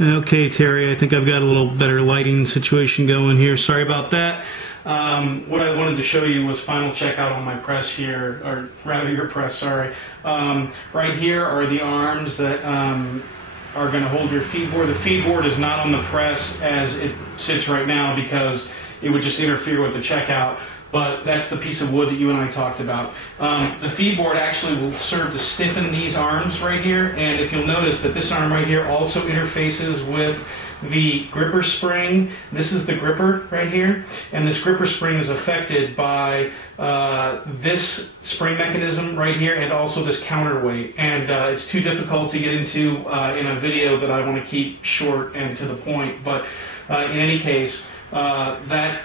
Okay, Terry, I think I've got a little better lighting situation going here. Sorry about that. What I wanted to show you was final checkout on my press here, or rather your press, sorry. Right here are the arms that are going to hold your feed board. The feed board is not on the press as it sits right now because it would just interfere with the checkout. But that's the piece of wood that you and I talked about. The feed board actually will serve to stiffen these arms right here, and if you'll notice that this arm right here also interfaces with the gripper spring. This is the gripper right here, and this gripper spring is affected by this spring mechanism right here and also this counterweight, and it's too difficult to get into in a video that I want to keep short and to the point, but in any case, that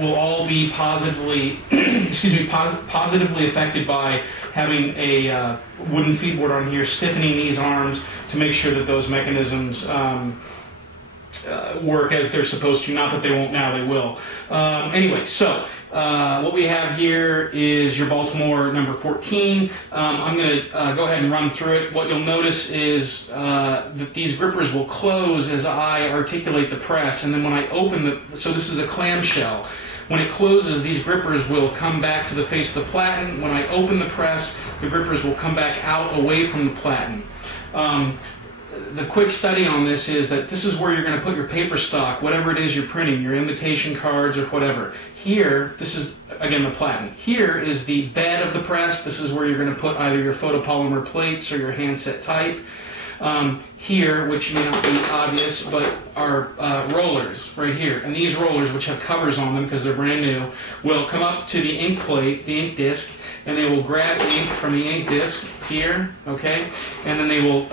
will all be positively positively affected by having a wooden feed board on here, stiffening these arms to make sure that those mechanisms work as they're supposed to. Not that they won't now, they will. Anyway, so what we have here is your Baltimore number 14. I'm going to go ahead and run through it. What you'll notice is that these grippers will close as I articulate the press, and then when I open the, so this is a clamshell. When it closes, these grippers will come back to the face of the platen. When I open the press, the grippers will come back out away from the platen. The quick study on this is that this is where you're going to put your paper stock, whatever it is you're printing, your invitation cards or whatever. Here, this is, again, the platen. Here is the bed of the press. This is where you're going to put either your photopolymer plates or your handset type. Here, which may not be obvious, but are rollers right here. And these rollers, which have covers on them because they're brand new, will come up to the ink plate, the ink disc, and they will grab ink from the ink disc here, okay? And then they will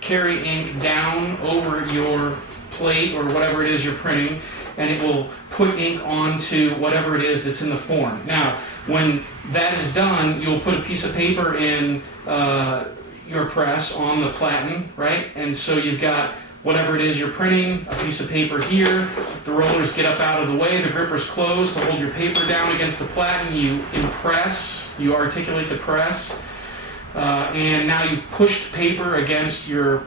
carry ink down over your plate or whatever it is you're printing, and it will put ink onto whatever it is that's in the form. Now, when that is done, you'll put a piece of paper in your press on the platen, right? And so you've got whatever it is you're printing, a piece of paper here, the rollers get up out of the way, the gripper's closed to hold your paper down against the platen, you impress, you articulate the press, and now you've pushed paper against your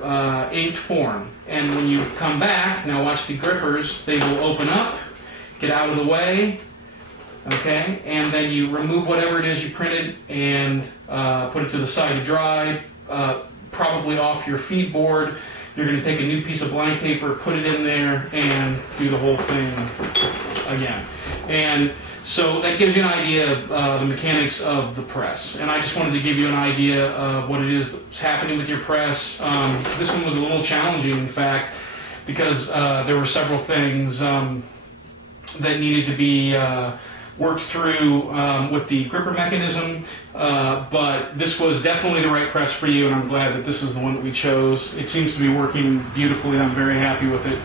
inked form. And when you come back, now watch the grippers, they will open up, get out of the way, okay, and then you remove whatever it is you printed and put it to the side to dry, probably off your feed board. You're going to take a new piece of blank paper, put it in there, and do the whole thing again. And so that gives you an idea of the mechanics of the press. And I just wanted to give you an idea of what it is that's happening with your press. This one was a little challenging, in fact, because there were several things that needed to be worked through with the gripper mechanism, but this was definitely the right press for you, and I'm glad that this is the one that we chose. It seems to be working beautifully. I'm very happy with it,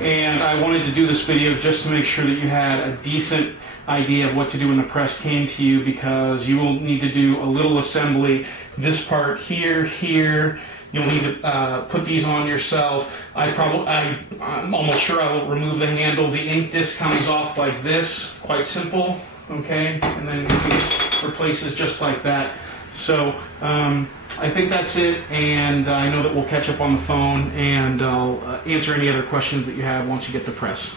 and I wanted to do this video just to make sure that you had a decent idea of what to do when the press came to you, because you will need to do a little assembly. This part here, here, you'll need to put these on yourself. I'm almost sure I will remove the handle. The ink disc comes off like this, quite simple, okay? And then it replaces just like that. So I think that's it, and I know that we'll catch up on the phone, and I'll answer any other questions that you have once you get the press.